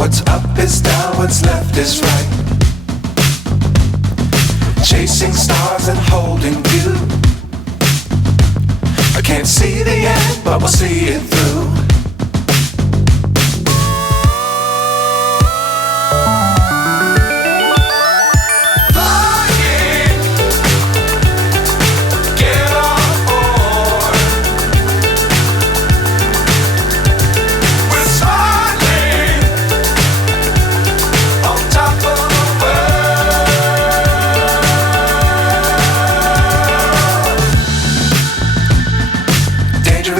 What's up is down, what's left is right. Chasing stars and holding you. I can't see the end, but we'll see it through.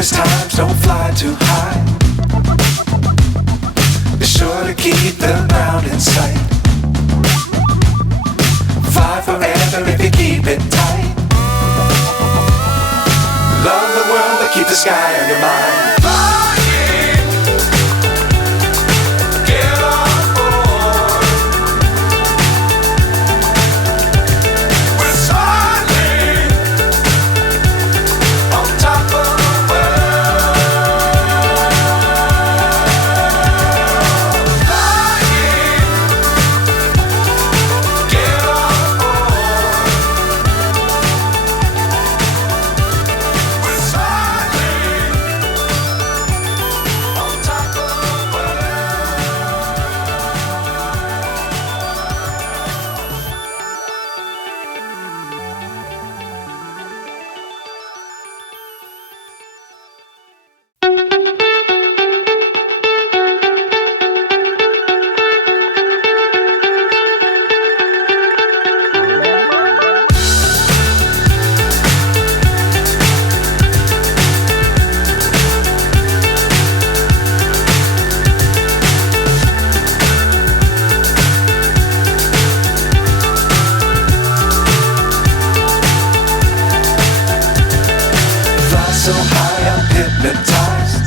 Times don't fly too high. Be sure to keep the ground in sight. Fly forever if you keep it tight. Love the world but keep the sky on your mind. So high I'm hypnotized.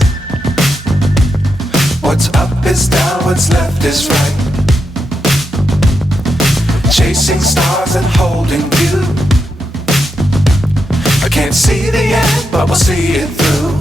What's up is down, what's left is right. Chasing stars and holding you. I can't see the end, but we'll see it through.